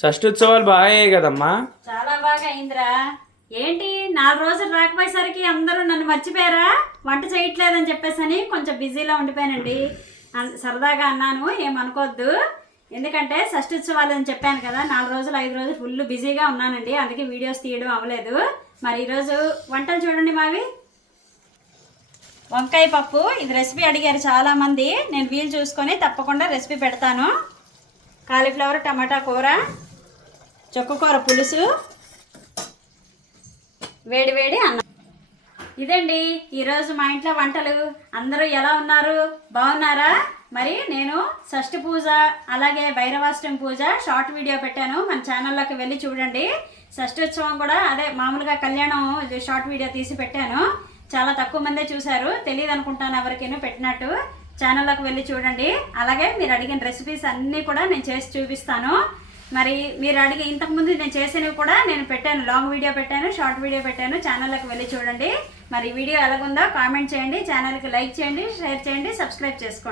షష్ఠోత్సవాలు బాగా అయ్యాయి కదమ్మా? చాలా బాగా అయిందిరా. ఏంటి 4 రోజులు రాకపోయేసరికి అందరూ నన్ను మర్చిపోయారా? వంట చేయట్లేదని చెప్పేసని కొంచెం బిజీలో ఉండిపోయానండి. సరదాగా అన్నాను, ఏమనుకోవద్దు. ఎందుకంటే షష్ఠోత్సవాలు అని చెప్పాను కదా, 4 రోజులు 5 రోజులు ఫుల్ బిజీగా ఉన్నానండి. అందుకే వీడియోస్ తీయడం అవ్వలేదు. మరి ఈరోజు వంటలు చూడండి మావి. వంకాయ పప్పు, ఇది రెసిపీ అడిగారు చాలామంది. నేను వీలు చూసుకొని తప్పకుండా రెసిపీ పెడతాను. కాలీఫ్లవర్ టమాటా కూర, చుక్కకూర పులుసు, వేడి వేడి అన్నం. ఇదండి ఈరోజు మా ఇంట్లో వంటలు. అందరూ ఎలా ఉన్నారు? బాగున్నారా? మరి నేను షష్ఠి పూజ అలాగే భైరవాష్టమి పూజ షార్ట్ వీడియో పెట్టాను, మన ఛానల్లోకి వెళ్ళి చూడండి. షష్ఠోత్సవం కూడా అదే మామూలుగా కళ్యాణం షార్ట్ వీడియో తీసి పెట్టాను. చాలా తక్కువ మందే చూశారు, తెలియదు అనుకుంటాను ఎవరికైనా పెట్టినట్టు. ఛానల్లోకి వెళ్ళి చూడండి. అలాగే మీరు అడిగిన రెసిపీస్ అన్నీ కూడా నేను చేసి చూపిస్తాను. మరి మీరు అడిగి ఇంతకుముందు నేను చేసినవి కూడా నేను పెట్టాను, లాంగ్ వీడియో పెట్టాను, షార్ట్ వీడియో పెట్టాను. ఛానల్లోకి వెళ్ళి చూడండి. మరి వీడియో ఎలాగుందో కామెంట్ చేయండి, ఛానల్కి లైక్ చేయండి, షేర్ చేయండి, సబ్స్క్రైబ్ చేసుకోండి.